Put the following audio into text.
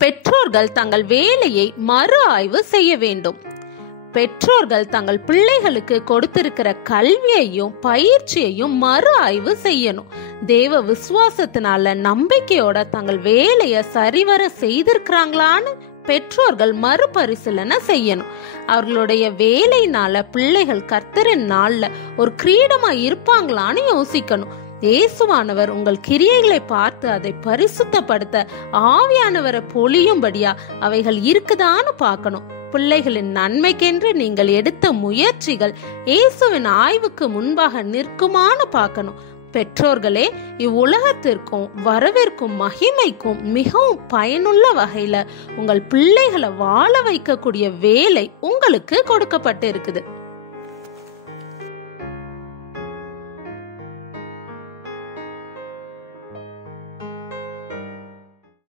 பெற்றோர்கள் தங்கள் வேலையை மறு ஆய்வு செய்ய வேண்டும். பெற்றோர்கள் தங்கள் பிள்ளைகளுக்கு கொடுத்திருக்கிற கல்வியையும் பயிற்சியையும் மறு ஆய்வு செய்யணும். தேவ விசுவாசத்தினால நம்பிக்கையோட தங்கள் வேலையை சரிவர செய்திருக்கிறாங்களான்னு பெற்றோர்கள் மறுபரிசீலனை செய்யணும். அவர்களுடைய வேலையினால பிள்ளைகள் கர்த்தரின் நாள்ல ஒரு கிரீடமா இருப்பாங்களான்னு யோசிக்கணும். இயேசுவானவர் உங்கள் கிரியைகளை பார்த்து அதை பரிசுத்தப்படுத்த ஆவியானவரை பொழியும்படியா அவைகள் இருக்குதான்னு பார்க்கணும். பிள்ளைகளின் நன்மைக்கென்று நீங்கள் எடுத்த முயற்சிகள் இயேசுவின் ஆய்வுக்கு முன்பாக நிற்குமான்னு பார்க்கணும். பெற்றோர்களே, இவ்வுலகத்திற்கும் வரவிருக்கும் மகிமைக்கும் மிகவும் பயனுள்ள வகையில உங்கள் பிள்ளைகளை வாழ வைக்கக்கூடிய வேலை உங்களுக்கு கொடுக்கப்பட்டு இருக்குது.